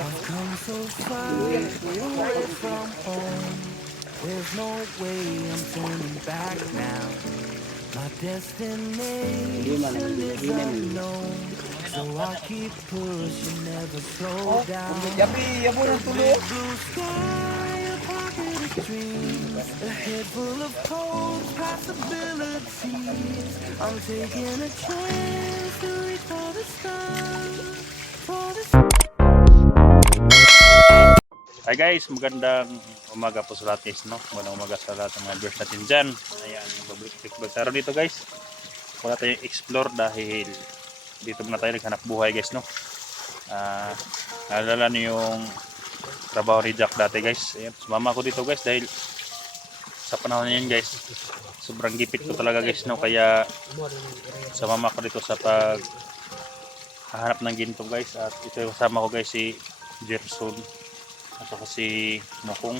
I've come so far away from home. There's no way I'm turning back now. My destination is unknown, so I keep pushing, never slow down. Big blue sky, a pocket of dreams, a head full of hopes, possibilities. I'm taking a chance to reach for the stars, for the Hi guys, magandang umaga po sa lahat guys, no? Magandang umaga sa lahat ng mga viewers natin dyan. Ayan, magbalik araw dito guys. Wala tayong explore dahil dito muna tayo naghanap buhay guys, no? Naalala niyo yung trabaho ni Jack dati guys. Ayan, sumama ko dito guys dahil sa panahon niyan guys, sobrang gipit ko talaga guys, no? Kaya sumama ko dito sa paghahanap ng ginto guys. At ito yung kasama ko guys, si Gerson at saka si Mokong.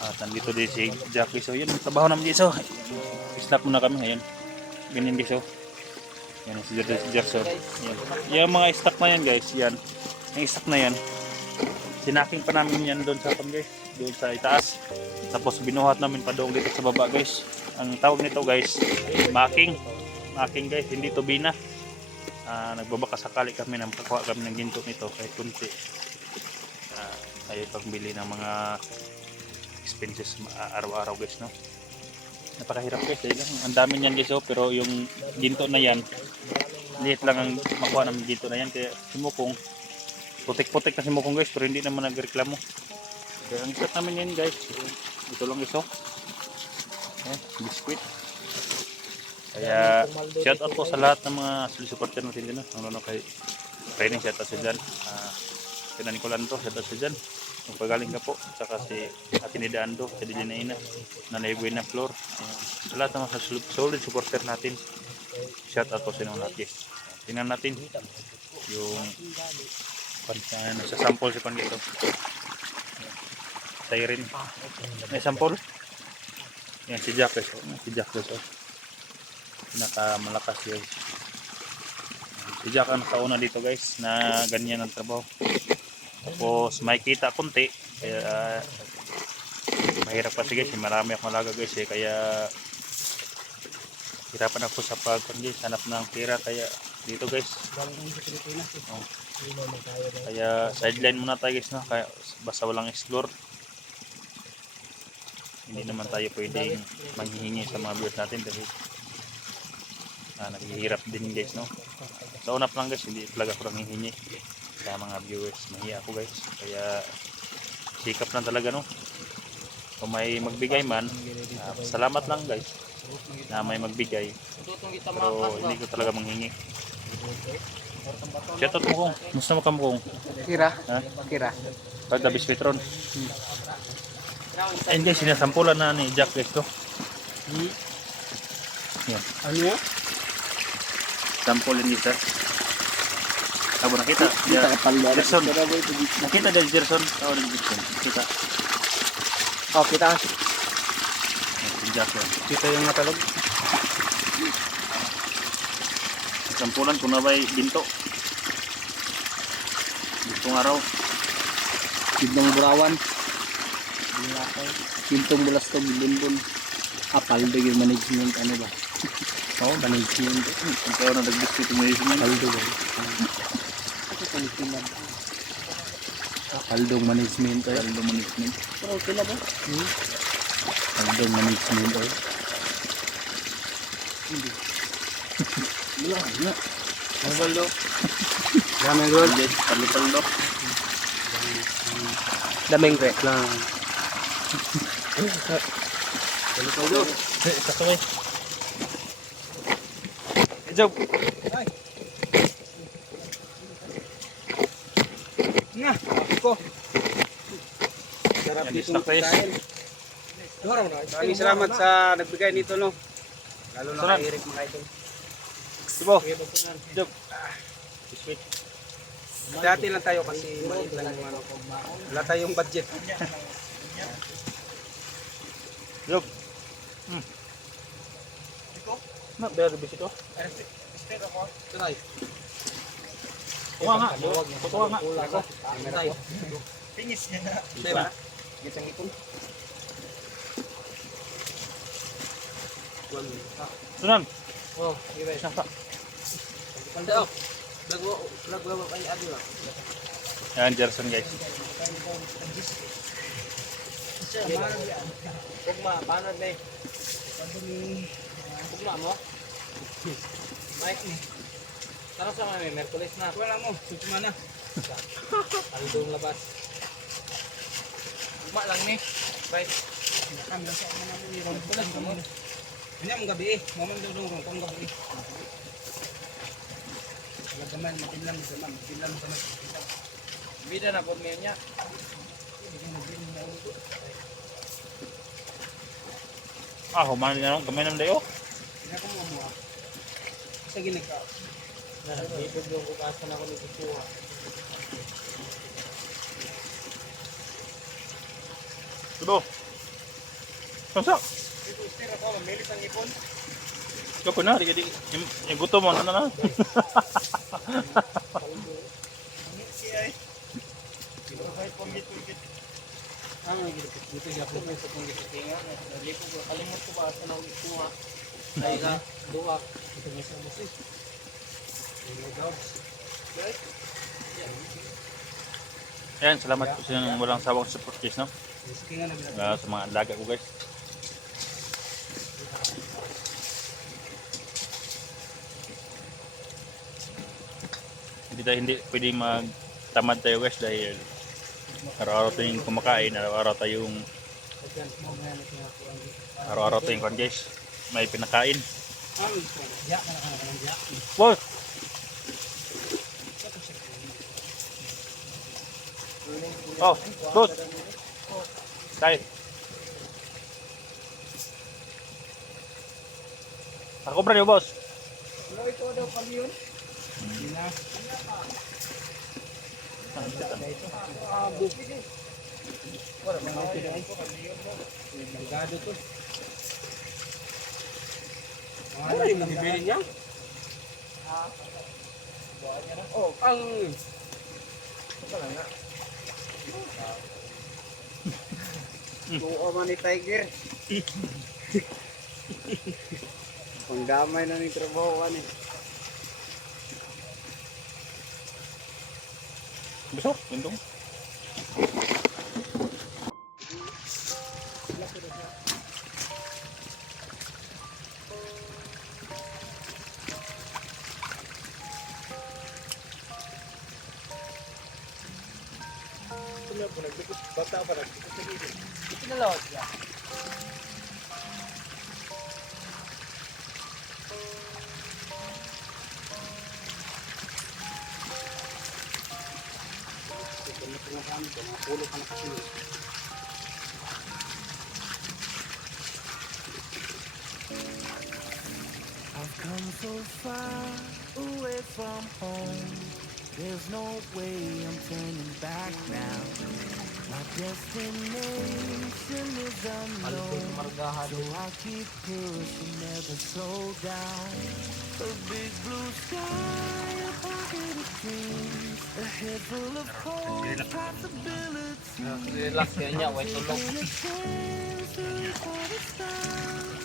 At nandito din si Jackie. So yun, trabaho namin dito. Stop muna kami. Ayan, ganyan guys. So yan si Gerson. Yan. Yung mga stock na yan guys, yan yung stock na yan, sinaking pa namin yan doon sa guys, doon sa itaas. Tapos binuhat namin pa doon dito sa baba guys. Ang tawag nito guys, making guys, hindi tubina. Nagbabaka sakali kami na makakuha kami ng ginto nito kahit kunti. Tayo pagbili ng mga expenses araw-araw guys, no? Napakahirap guys, ang dami niyan guys, oh, pero yung ginto na yan, liit lang ang makuha ng ginto na yan. Kaya si Mukong, putik-putik na si Mukong guys, pero hindi naman nagreklamo. Kaya ang isat namin yan guys, ito lang guys, oh. Ayan, biskuit. Kaya shout out po sa lahat ng mga supporter natin din, no? Ano kay training, shout out sa dyan. Kina Nicolando, shout out sa dyan. Magpagaling ka po, saka si Atinida Ando, si Dilinaina, Nanay Buena Flor. Sa lahat ng mga solid supporter natin, shout out po sa inyo lahat guys. Tingnan natin yung sa sample si pan dito. Tayo rin. May sample. Yan si Jack guys. Si Jack guys. Pinakamalakas guys. Si Jack ang kauna dito guys na ganyan ang trabaho. Tapos may kita konti, kaya mahirap kasi guys, marami akong malaga guys, kaya hirapan ako sa hanap ng pera. Kaya dito guys, kaya sideline muna tayo guys, no? Kaya basta walang explore, hindi naman tayo pwedeng manghihingi sa mga viewers natin dahil naghihirap din guys, no? Sa una pa lang guys, hindi talaga ako nanghihingi sa mga viewers, mahiya ako guys. Kaya sikap lang talaga, no? Kung may magbigay man, salamat lang guys na may magbigay, pero hindi ko talaga manghingi. Shoutout mo kung musta mo Kong? Kira. Ha? Kira. Pagda Biswitron. Ayun guys, sinasampulan na ni Jack guys to. Yan. Ano? Sampulin isa. Abo nakita. Gerson. Nakita dari Gerson. Tahu dari Gerson. Kita. Oh, kita. Jack yan. Kita yung natalog. Sampulan kung nabay ginto. Gustong araw. Bidang burawan. Pintong bulas to bilunbon. Apaldo yung management, ano ba? Oh, management. Ang tao na nag-biscuit mo yun. Apaldo ba? Apaldong management. Apaldong management. Pero okay na ba? Apaldong management. Hindi. Wala. Apaldo. Daming gold. Apaldo. Daming rek lang. Apaldo. Sakto eh. Job. Nga, ako. Sarap dito kain. Maraming salamat sa nagbigay nito, no. Lalo na kay Eric mga idol. Dibo. Job. Sweet. Dati lang tayo kasi maliit lang yung ano. Wala tayong budget. Job. Na, bear bisito. Tunay. Kuha nga. Kuha nga. Tingis niya na. Diba? Gisang ipon. Sunan. Oh, gibay. Saka. Panda. Lag ay adi lang. Yan, Jerson guys. Ugma, panad na eh. Ugma mo? Mike ni. Tara sa mga Merkulis na. Wala mo, sugma na. Aldong labas. Ugma lang ni. Right. Kami lang sa mga namin ni Merkulis mo. Kanya mong gabi eh. Mamang dudong kong gabi. Magaman, matilang. Bida na po niya. Ah, humahan na lang. Kamay ng dayo. Hindi ako mo. Sa ginagawa. Ibig yung kukasan ako ni Kukuha. Tudo. Pansa. Ito istir ako, mamilis ang ipon. Ikaw ko na. Yung gusto mo. Ano na? Ano yung dito ako may sa kong gitinga. Nalipo ko, kalimot ko ba sa nang ikuha. Ay na, duwa. Ito may sa musi. Right? Ayan, salamat po sa inyo walang sawang support guys, no? Sige nga na Sa mga alaga ko guys. Hindi pwedeng magtamad tayo guys dahil araw-araw tayong kumakain, araw-araw tayong kuhan guys. May pinakain. Diya ka na ng diya. Wow! Oh, boss! Tayo. Ako ba niyo boss? Ano ito daw kami yun? Sina. Bukid eh. Wala mga Malgado to. Ano yung bibili niya? Oh, ang... Wala nga. Tuwa man ni Tiger. Panggamay na ng trabaho ni. Besok, bintong. Bata pa lang. Ito na lang. I've come so far away from home. There's no way I'm turning back now. My destination is unknown, so I'll keep pushing, never slow down. A big blue sky, a pocket of dreams, a head full of hope, possibilities. Relax yan niya, white tulog. Taking a chance to reach for the stars,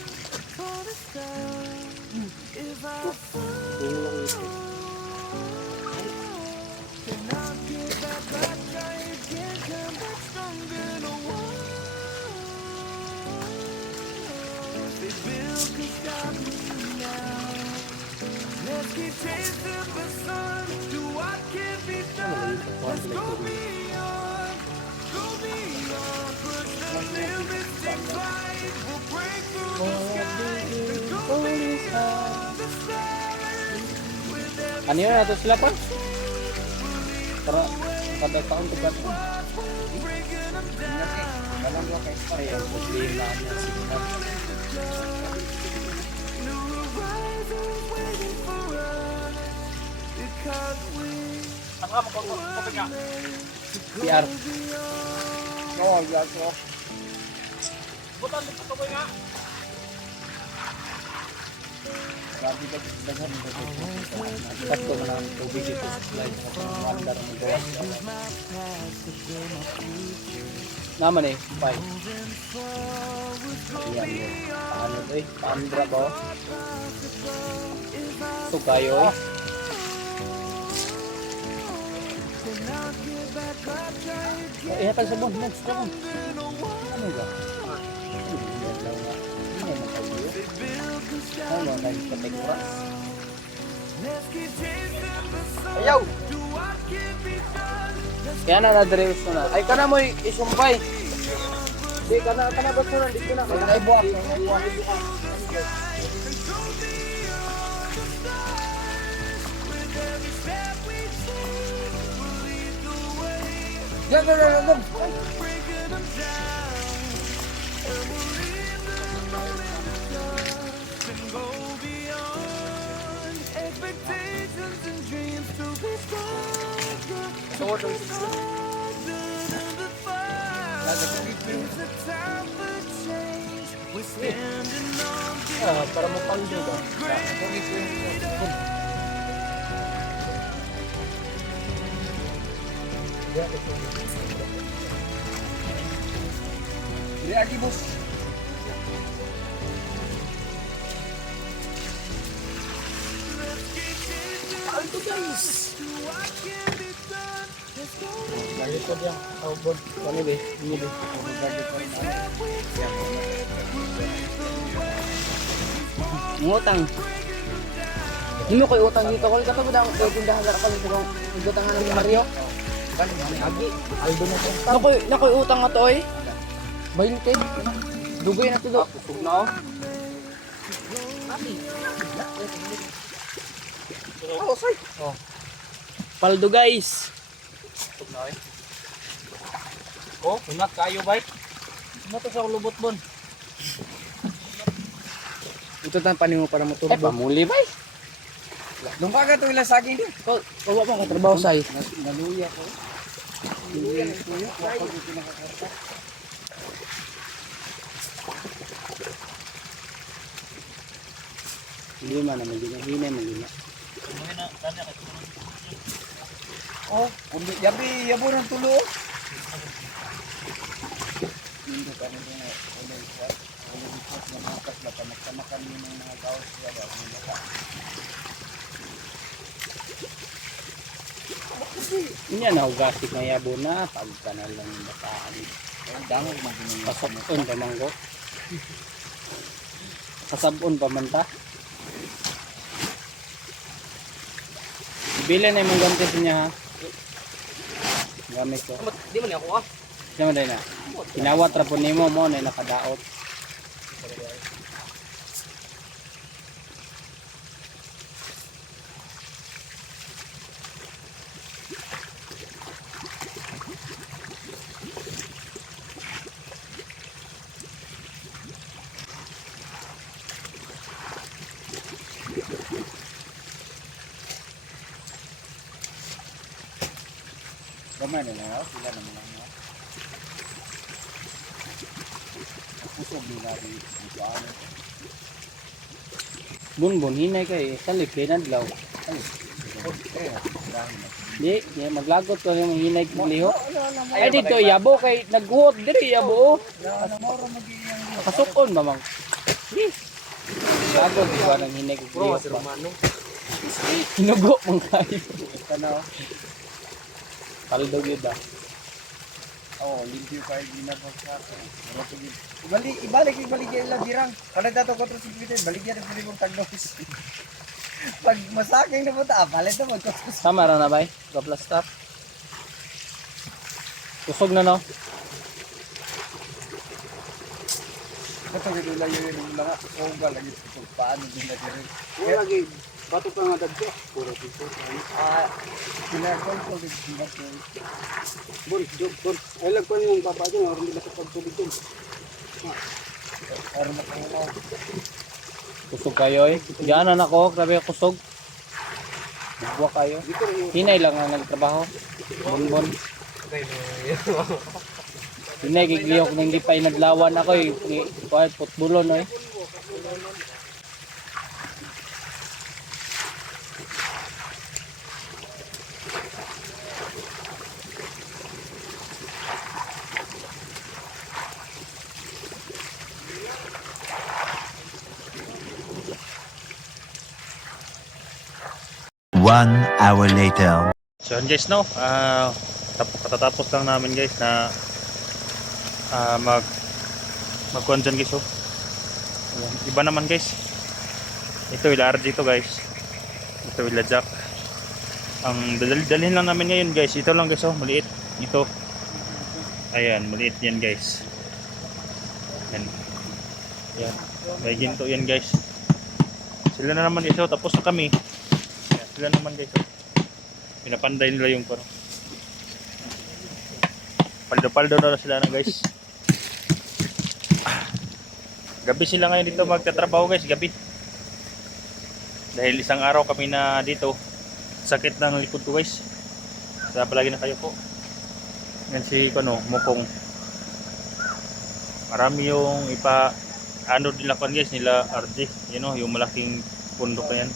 for the stars. If I fall, then I'll get back, try again, come back stronger, no one. They build could stop me now. Let's keep chasing the sun, do what can be done. Let's go beyond, push the limits and fly. We'll break through the sky and go beyond the stars. With every Ano yun? Ito sila pa? Para kada taon tigat mo. breaking them down. Alam mo kay Ay, ang problema niya signal. New horizons waiting for us because we Saka mo ko ka. PR. Oh, yes, oh. Butan dito ko nga. Kato na ang tubig dito sa supply sa kapag ang gawa. Naman eh, bye. Yan yun. Paano eh? Paandra ba? So kayo eh. Ihatag sa bon, next ka bon. Ano ba? Ano ba kayo sa tekras? Ayaw! Kaya na na-drills na na. Ay, ka na mo isumpay. Di, ka na ba ito na? Dito na. Kaya na ibuak. Yan. Para mapangyo ba? Reagi bos. Ito guys. Lagi ko diyan. Bon. Kani be? Ini be. Ngutang. Hindi mo ko'y utang dito. Kung katapos na ako tindahan sa kapal ito kung utangan ng Mario. Lagi. Aldo na ko. Nako'y utang nga to eh. Bayin kay. Dugay na to do. Kusog na ako. Oh. Paldo guys. Kusog na eh. Oh, unat kayo bay. Ano to sa lubot bon? Ito tang panimo para matulog. Eh, pamuli bay. Doon ka ito ilang saging din. Kawa pa ka trabaho say. Naluya ko. Naluya ko. Kapag ito nakakata. Hindi man naman ginahinay man gina. Oh, kundi yabi yabo ng tulo. Hindi ka na din ulit siya. Ulit siya na makas na panakan mo ng mga tao siya ba mga. Inya na ugasi nga yabo na pagka na lang bataan. Dangog maging pasapon pa manggo. Pasabon pa man ta. Bila na yung gantis niya ha. Gamit ko. Di man ako ah. Di man na. Kinawat ra po nimo mo na nakadaot. Gamay na lang, sila naman lang. Pusog nila dito ano. Bunbun, hinay kay salip kay nadlaw. Di, maglagot ko yung hinay kong liho. Ay dito, yabo kay naghuot diri yabo. Kasukon ba mang? Lagot ko ng hinay kong liho. Hinugo mong kayo. Ano? Paldo yun ah. Oo, limpyo kayo ginabas sa akin. Ibalik yan lang dirang. Kalau dato ko ito sa balik yan ang pilimong tagnos. Pag masaking na punta, balit naman. Sama ra na ba eh? Ka-plaster. Kusog na no? Ito gito lang yung mga kusog lagi. Paano din na din. Lagi. Bato pa nga dagdo. Puro dito. Pinagol ko dito. Bon. Ay lang ko yung baba dyan. Orang nila sa pagtulog dyan. Orang na kayo. Kusog kayo eh. Diyan na ako. Grabe kusog. Nagbuwa kayo. Hinay lang ang nagtrabaho. Bon. Hinay gigliyok na hindi pa inadlawan ako eh. Putbulon eh. 1 hour later. So yun guys, no, katatapos lang namin guys na magkuhan dyan guys. Oh. Ayan. Iba naman guys, ito ila RG to guys, ito ila Jack. Ang dalhin lang namin ngayon guys, ito lang guys. Oh, maliit ito, ayan, maliit yan guys. Ayan, ayan. May ginto yan guys. Sila na naman guys. Oh, tapos na kami. Ayan, sila naman guys. Oh. Pinapanday nila yung parang paldo-paldo na sila na guys. Gabi sila ngayon dito magtatrabaho guys, gabi. Dahil isang araw kami na dito. Sakit ng likod ko guys. Kaya palagi na kayo po. Yan si Mukong. Marami yung ano nila guys, nila RJ. You know, yung malaking pundok na yan.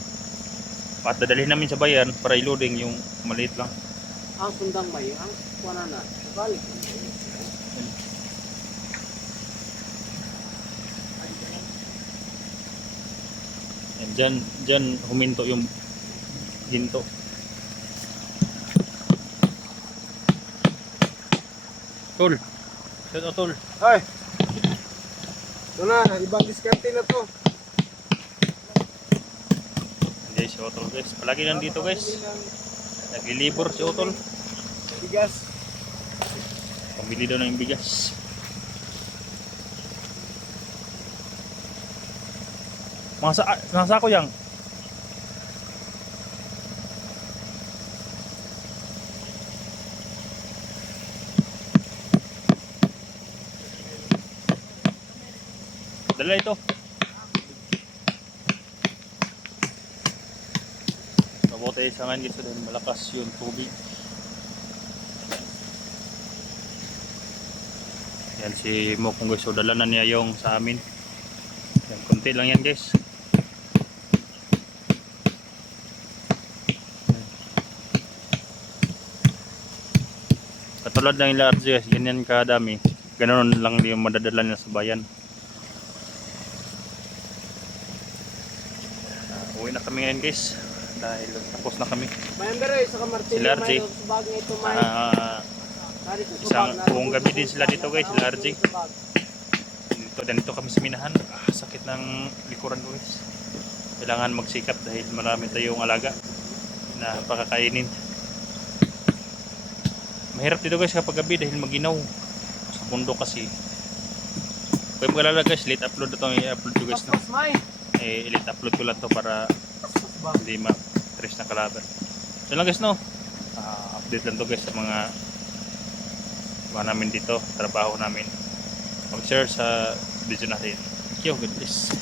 At dadalhin namin sa bayan para i-loading yung maliit lang. Ang sundang may, ang kuwana na, balik. Yan, dyan huminto yung ginto. Tol, shout out tol. Ay! Ito na, ibang diskarte na to. Hindi si Otol guys, palagi nandito guys. Naglilibor si Otol. Bigas. Pamili daw ng bigas. Mga sako yang. Dala ito. Mabuti sa ngayon guys dahil malakas yung tubig. Yan si Mokong guys, so dala na niya yung sa amin. Yan, konti lang yan guys. Katulad ng ila RG guys, ganyan kadami. Ganoon lang yung madadala niya sa bayan. Uwi na kami ngayon guys. Dahil tapos na kami. Mayambero, sa kamartilyo, Sila RJ. sa bagay ito, may. Isang buong gabi din sila dito guys, sila RJ. Dito kami sa minahan. Sakit ng likuran guys. Kailangan magsikap dahil marami tayong alaga na pakakainin. Mahirap dito guys kapag gabi dahil maginaw sa bundok kasi. Kaya mag-alala guys, late upload na ito. I-upload ko guys, no? Late upload ko lang to para hindi ma-stress na kalaban. So lang guys, no? Update lang to guys sa mga namin dito, trabaho namin. Mag-share sa video natin. Thank you, God bless.